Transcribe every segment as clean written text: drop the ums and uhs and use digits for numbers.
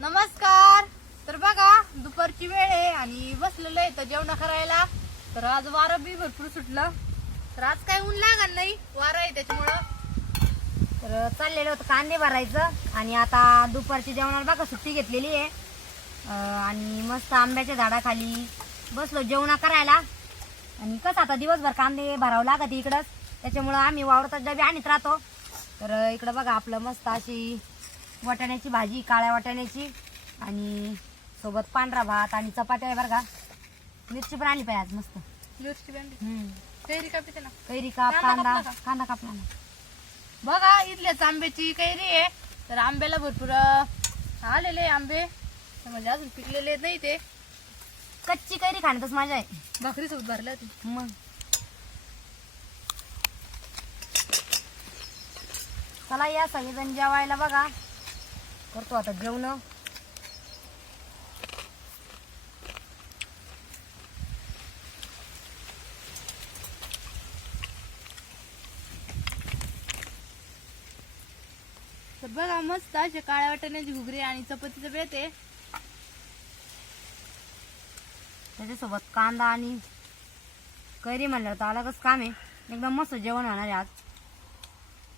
नमस्कार. तर बघा दुपारची वेळ आहे आणि बसलेलो आहे तर जेवण करायला. तर आज वारं बी भरपूर सुटलं. तर आज काय ऊन लागणार नाही, वारं आहे त्याच्यामुळं. तर चाललेलं होतं कांदे भरायचं आणि आता दुपारची जेवणाला बघा सुट्टी घेतलेली आहे. आणि मस्त आंब्याच्या झाडाखाली बसलो जेवण करायला. आणि कसं आता दिवसभर कांदे भरावं लागत इकडंच, त्याच्यामुळं आम्ही वावरतात डबे आणत राहतो. तर इकडं बघा आपलं मस्त अशी वाटाण्याची भाजी, काळ्या वाटाण्याची, आणि सोबत पांढरा भात आणि चपात्या आहे बरं का. मिरची पण आली पाहिजे आज मस्त. मिरची भेंडी कैरी का पिते ना. कैरी काप, कांदा कांदा कापला का? कांदा कापला ना. बघा इथल्याच आंब्याची कैरी आहे. तर आंब्याला भरपूर आलेले आंबे, तर म्हणजे अजून पिकलेले नाही. ते कच्ची कैरी खाण्यातच मजा आहे. भाकरी सोबत भरल्या होती. मग चला या सगळेजण जेवायला. बघा करतो आता जेवण. तर बघा मस्त असे काळ्या वाटाण्याची घुगरी आणि चपातीचं बेत आहे. त्याच्यासोबत कांदा आणि कैरी म्हणलं तर अलगच काम आहे. एकदम मस्त जेवण होणार आहे आज.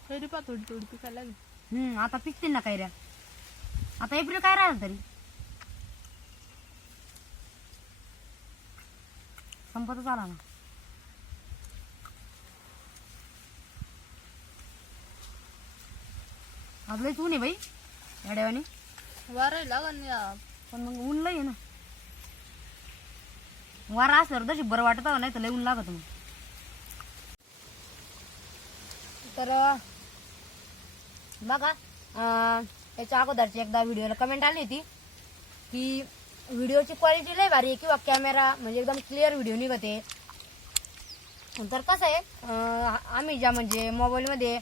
कैरी पा थोडी थोडी पिकायला लागली. आता पिकतील ना कैऱ्या. आता एप्रिल काय राहिलं तरी संपतच आला ना. आज लयच ऊन आहे बाई येड्यावानी. वारं लागन. पण मग ऊन लय आहे ना. वारा असल्यावर तशी बरं वाटत नाही तर लय ऊन लागत मग. तर बघा त्याच्या अगोदरची एकदा व्हिडिओला कमेंट आली होती की व्हिडिओची क्वालिटी लय भारी आहे किंवा कॅमेरा म्हणजे एकदम क्लिअर व्हिडिओ निघते. तर कसं आहे आम्ही ज्या म्हणजे मोबाईलमध्ये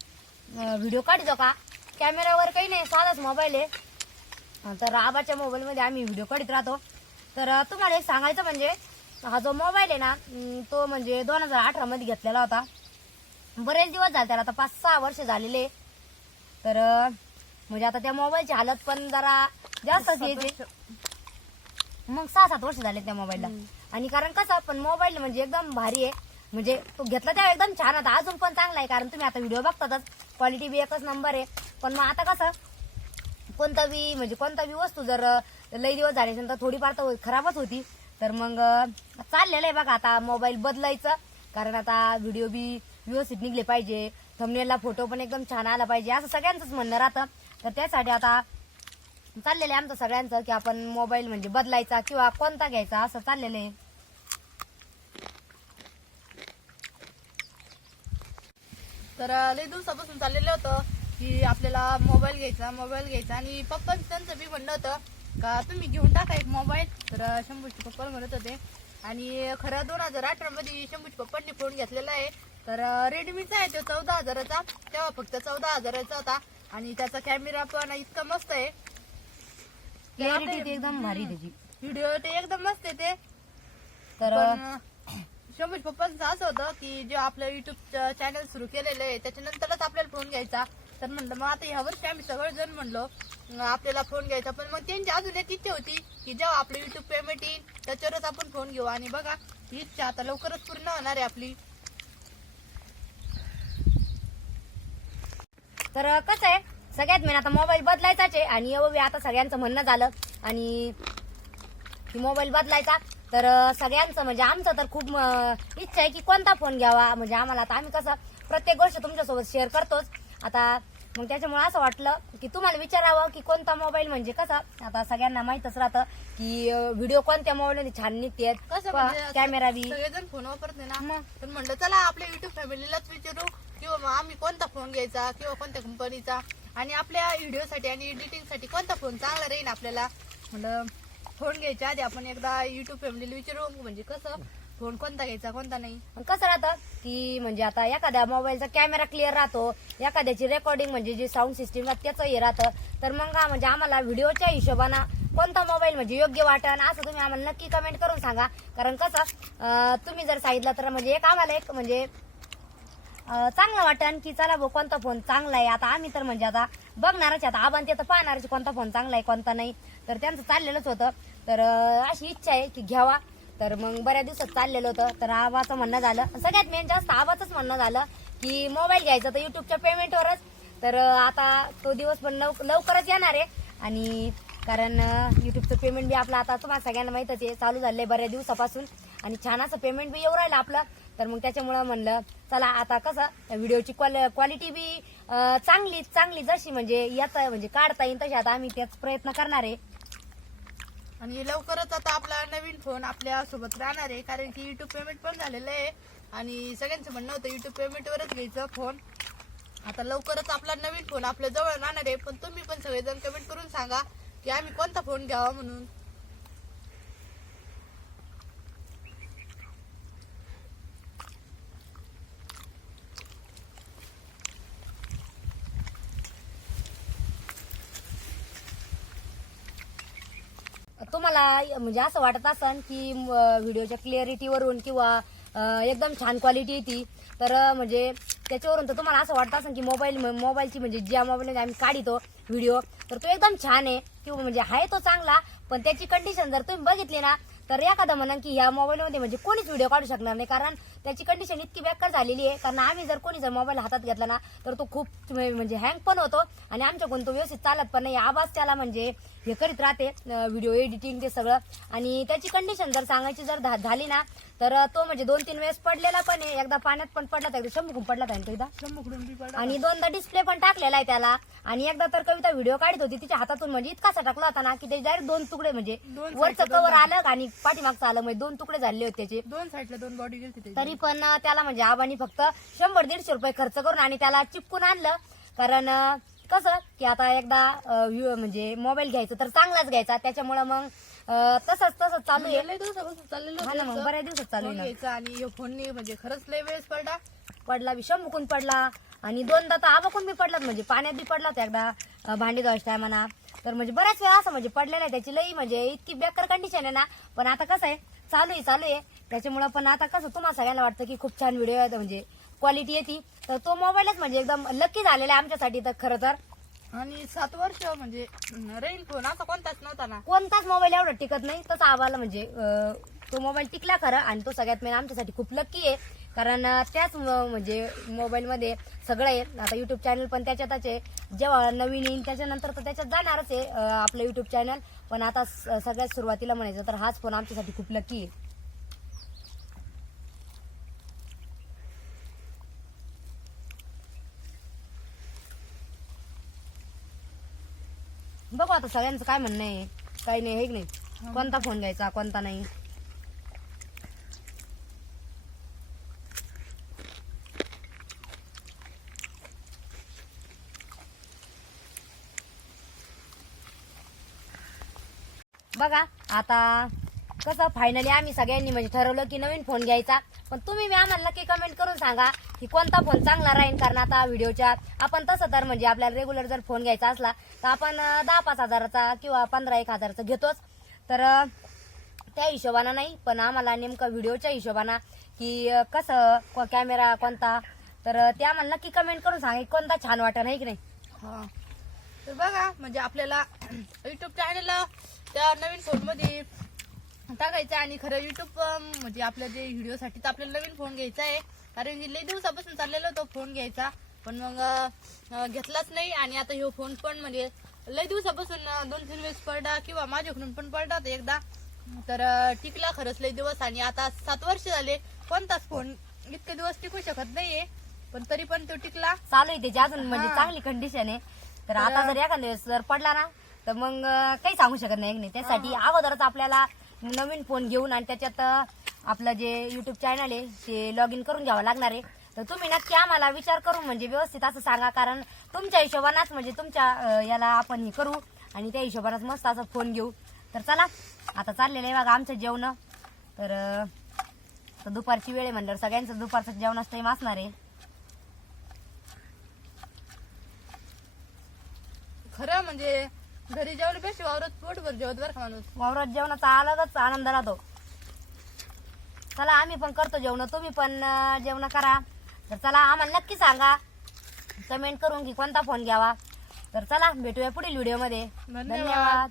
व्हिडिओ काढतो का, कॅमेरावर काही नाही, साधाच मोबाईल आहे. तर आबाच्या मोबाईलमध्ये आम्ही व्हिडिओ काढत राहतो. तर तुम्हाला एक सांगायचं म्हणजे हा जो मोबाईल आहे ना तो म्हणजे 2018 मध्ये घेतलेला होता. बरेच दिवस झाले त्याला, आता 5-6 वर्ष झालेले. तर म्हणजे आता त्या मोबाईलची हालत पण जरा जास्तच यायची. मग 6-7 वर्ष झाले त्या मोबाईलला. आणि कारण कसं पण मोबाईल म्हणजे एकदम भारी आहे. म्हणजे तो घेतला तेव्हा एकदम छान होता, अजून पण चांगला आहे. कारण तुम्ही आता व्हिडिओ बघतातच, क्वालिटी बी एकच नंबर आहे. पण मग आता कसं कोणता बी वस्तू जर लई दिवस झाल्यानंतर थोडीफार तर खराबच होती. तर मग चाललेलं आहे बघा आता मोबाईल बदलायचं. कारण आता व्हिडिओ बी व्यवस्थित निघले पाहिजे, थंबनेलला फोटो पण एकदम छान आला पाहिजे, असं सगळ्यांचंच म्हणणं राहतं. तर त्यासाठी आता चाललेलं आहे आमचं सगळ्यांचं की आपण मोबाईल म्हणजे बदलायचा किंवा कोणता घ्यायचा असं चाललेलं आहे. तर लई दिवसापासून चाललेलं होतं की आपल्याला मोबाईल घ्यायचा आणि पप्पा त्यांचं बी म्हणणं होतं का तुम्ही घेऊन टाका एक मोबाईल. तर शंभूचे पप्पा म्हणत होते. आणि खरं 2018 मध्ये शंभूच्या पप्पांनी फोन घेतलेला आहे. तर रेडमीचा आहे तो 14,000चा. तेव्हा फक्त 14,000चा होता आणि त्याचा कॅमेरा पण इतका मस्त आहे. क्लॅरिटी एकदम भारी त्याची. व्हिडिओ ते एकदम मस्त आहे ते. तर शंभूच्या पप्पांचं असं होतं की जे आपलं युट्यूब चॅनल सुरू केलेलं आहे त्याच्यानंतरच आपल्याला फोन घ्यायचा. तर म्हणलं मग आता ह्या वर्षी आम्ही सगळेजण म्हणलो आपल्याला फोन घ्यायचा. पण मग त्यांची अजून एक इच्छा होती की जेव्हा आपलं युट्यूब पेमेंट येईल त्याच्यावरच आपण फोन घेऊ. आणि बघा ही इच्छा आता लवकरच पूर्ण होणार आहे आपली. तर कसं आहे सगळ्यात मेन आता मोबाईल बदलायचाच आहे. आणि आता सगळ्यांचं म्हणणं झालं आणि मोबाईल बदलायचा. तर सगळ्यांचं म्हणजे आमचं तर खूप इच्छा आहे की कोणता फोन घ्यावा. म्हणजे आम्हाला आता आम्ही कसं प्रत्येक गोष्ट तुमच्यासोबत शेअर करतोच. आता मग त्याच्यामुळे असं वाटलं की तुम्हाला विचारावं की कोणता मोबाईल म्हणजे कसं आता सगळ्यांना माहीतच राहतं की व्हिडिओ कोणत्या मोबाईलमध्ये छान निघतात, कसं म्हणजे कॅमेरा बी. सगळेजण फोन वापरत नाही ना. मग पण म्हणलं चला आपल्या युट्यूब फॅमिलीलाच विचारू किंवा मग आम्ही कोणता फोन घ्यायचा किंवा कोणत्या कंपनीचा आणि आपल्या व्हिडिओसाठी आणि एडिटिंगसाठी कोणता फोन चांगला राहील आपल्याला. म्हणलं फोन घ्यायच्या आधी आपण एकदा युट्यूब फॅमिलीला विचारू म्हणजे कसं फोन कोणता घ्यायचा कोणता नाही. कसं राहतं की म्हणजे आता एखाद्या मोबाईलचा कॅमेरा क्लिअर राहतो, एखाद्याची रेकॉर्डिंग म्हणजे जे साऊंड सिस्टीम त्याचं हे राहतं. तर मग म्हणजे आम्हाला व्हिडिओच्या हिशोबानं कोणता मोबाईल म्हणजे योग्य वाटन असं तुम्ही आम्हाला नक्की कमेंट करून सांगा. कारण कसं तुम्ही जर सांगितलं तर म्हणजे एक आम्हाला एक म्हणजे चांगलं वाटन की चला भाऊ कोणता फोन चांगला आहे. आता आम्ही तर म्हणजे आता बघणारच आहे, आता आबान ते तर पाहणारच कोणता फोन चांगला आहे कोणता नाही. तर त्यांचं चाललेलंच होतं. तर अशी इच्छा आहे की घ्यावा. तर मग बऱ्याच दिवसात चाललेलं होतं. तर आबाचं म्हणणं झालं, सगळ्यात मेन जास्त आबाचंच म्हणणं झालं की मोबाईल घ्यायचा तर युट्यूबच्या पेमेंटवरच. तर आता तो दिवस पण लवकरच येणार आहे. आणि कारण युट्यूबचं पेमेंट बी आपलं आता तुम्हाला सगळ्यांना माहितच आहे चालू झालंय बऱ्याच दिवसापासून. आणि छान असं पेमेंट बी येऊ राहिलं आपलं. तर मग त्याच्यामुळं म्हणलं चला आता कसं व्हिडिओची क्वालिटी बी चांगली जशी म्हणजे येता म्हणजे काढता येईल तशी आता आम्ही त्याच प्रयत्न करणार आहे. आणि लवकरच आता आपला नवीन फोन आपल्या सोबत राहणार आहे, कारण की युट्यूब पेमेंट पण झालेलं आहे. आणि सगळ्यांचं म्हणणं होतं युट्यूब पेमेंटवरच घ्यायचं फोन. आता लवकरच आपला नवीन फोन आपल्या जवळ राहणार आहे. पण तुम्ही पण सगळेजण कमेंट करून सांगा की आम्ही कोणता फोन घ्यावा म्हणून. तुम्हाला म्हणजे असं वाटत असन की व्हिडिओच्या क्लिअरिटीवरून किंवा एकदम छान क्वालिटी येते. तर म्हणजे त्याच्यावरून तर तुम्हाला असं वाटत असेल की मोबाईलची म्हणजे ज्या मोबाईलमध्ये आम्ही काढितो व्हिडिओ तर तो एकदम छान आहे किंवा म्हणजे आहे तो चांगला. पण त्याची कंडिशन जर तुम्ही बघितली ना तर एखादा म्हणा की ह्या मोबाईलमध्ये म्हणजे कोणीच व्हिडिओ काढू शकणार नाही, कारण त्याची कंडिशन इतकी बेकार झालेली आहे. कारण आम्ही जर कोणी जर मोबाईल हातात घेतला ना तर तो खूप म्हणजे हँग पण होतो आणि आमच्याकडून तो व्यवस्थित चालत पण नाही. आवाज त्याला म्हणजे हे करीत राहते व्हिडिओ एडिटिंग ते सगळं. आणि त्याची कंडिशन जर सांगायची जर झाली ना तर तो म्हणजे 2-3 वेळेस पडलेला पण आहे. एकदा पाण्यात पण पडला तर शंभूकडून पडला तो एकदा आणि 2दा डिस्प्ले पण टाकलेला आहे त्याला. आणि एकदा तर कविता व्हिडिओ काढत होती तिच्या हातातून म्हणजे इतकासा टाकला होता ना की ते डायरेक्ट 2 तुकडे म्हणजे वरचं कव्हर आलं आणि पाठीमागचं आलं म्हणजे 2 तुकडे झाले होते त्याचे. 2 साईडला 2 बॉडी गेली तरी पण त्याला म्हणजे आबानी फक्त 100-150 रुपये खर्च करून आणि त्याला चिपकून आणलं. कारण कसं की आता एकदा म्हणजे मोबाईल घ्यायचा तर चांगलाच घ्यायचा. त्याच्यामुळं मग तसंच चालू आहे. लय दिवसापासून चाललेलं हा ना, मग होतं बऱ्याच दिवसात चालू आहे फोन ना. घ्यायचा. आणि हे फोनने म्हणजे खरंच लय वेळेस पडला विषमुकून पडला आणि 2दा तर आबाकून बी पडलात म्हणजे पाण्यात बी पडला होता एकदा भांडी धुवायच्या टायमाना. तर म्हणजे बऱ्याच वेळा असं म्हणजे पडलेलं आहे. त्याची लई म्हणजे इतकी बेकार कंडिशन आहे ना. पण आता कसं आहे चालू आहे त्याच्यामुळं. पण आता कसं तुम्हाला सगळ्यांना वाटतं की खूप छान व्हिडिओ आहे म्हणजे क्वालिटी येते. तर तो मोबाईलच म्हणजे एकदम लकी झालेला आहे आमच्यासाठी तर खरं तर. आणि 7 वर्ष म्हणजे रेन फोन असा कोणताच नव्हता ना. कोणताच मोबाईल एवढा टिकत नाही तसं आम्हाला म्हणजे तो मोबाईल टिकला खरं. आणि तो सगळ्यात मेन आमच्यासाठी खूप लकी आहे, कारण त्याच म्हणजे मोबाईलमध्ये सगळं आहे. आता युट्यूब चॅनल पण त्याच्यातच आहे. जेव्हा नवीन येईल त्याच्यानंतर तर त्याच्यात जाणारच आहे आपलं युट्यूब चॅनल. पण आता सगळ्यात सुरुवातीला म्हणायचं तर हाच फोन आमच्यासाठी खूप लकी आहे. बघू आता सगळ्यांचं काय म्हणणं आहे काही नाही हे की नाही, कोणता फोन घ्यायचा कोणता नाही. बघा आता कसं फायनली आम्ही सगळ्यांनी म्हणजे ठरवलं की नवीन फोन घ्यायचा. पण तुम्ही आम्हाला नक्की कमेंट करून सांगा की कोणता फोन चांगला राहील. कारण आता व्हिडिओच्या आपण तसं तर म्हणजे आपल्याला रेग्युलर जर फोन घ्यायचा असला तर आपण 10-5 हजाराचा किंवा 15-1 हजाराचा घेतोच. तर त्या हिशोबानं नाही, पण आम्हाला नेमकं व्हिडिओच्या हिशोबानं की कसं कॅमेरा कोणता. तर ते आम्हाला नक्की कमेंट करून सांगा कोणता छान वाटत नाही की नाही. हा तर बघा म्हणजे आपल्याला युट्यूब चॅनलला त्या नवीन फोन मध्ये टाकायचं. आणि खरं युट्यूब म्हणजे आपल्या जे व्हिडिओसाठी तर आपल्याला नवीन फोन घ्यायचा आहे, कारण की लई दिवसापासून चाललेला होता फोन घ्यायचा. पण मग घेतलाच नाही. आणि आता ह्यो फोन पण म्हणजे लई दिवसापासून 2-3 वेळेस पडला किंवा माझ्याकडून पण पडला होता एकदा. तर टिकला खरंच लई दिवस. आणि आता 7 वर्ष झाले कोणताच फोन इतके दिवस टिकू शकत नाहीये, पण तरी पण तो टिकला. चालू आहे त्याची अजून म्हणजे चांगली कंडिशन आहे. तर आता जर एखाद्या वेळेस जर पडला ना तर मग काही सांगू शकत नाही की नाही. त्यासाठी अगोदरच आपल्याला नवीन फोन घेऊन आणि त्याच्यात आपलं जे युट्यूब चॅनल आहे ते लॉग इन करून घ्यावं लागणार आहे. तर तुम्ही नक्की आम्हाला विचार करून म्हणजे व्यवस्थित असं सांगा, कारण तुमच्या हिशोबानेच म्हणजे तुमच्या याला आपण हे करू आणि त्या हिशोबानेच मस्त असं फोन घेऊ. तर चला आता चाललेलं आहे बघा आमचं जेवण. तर दुपारची वेळ आहे म्हणल्यावर सगळ्यांचं दुपारचं जेवणाचं टाईम असणार आहे. खरं म्हणजे घरी जेवल्यापेक्षा वावरात पोटभर जेवत बरं का माणूस. वावरात जेवणाचा अलगच आनंद राहतो. चला आम्ही पण करतो जेवण, तुम्ही पण जेवण करा. तर चला आम्हाला नक्की सांगा कमेंट करून की कोणता फोन घ्यावा. तर चला भेटूया पुढील व्हिडिओमध्ये. धन्यवाद. धन्यवाद.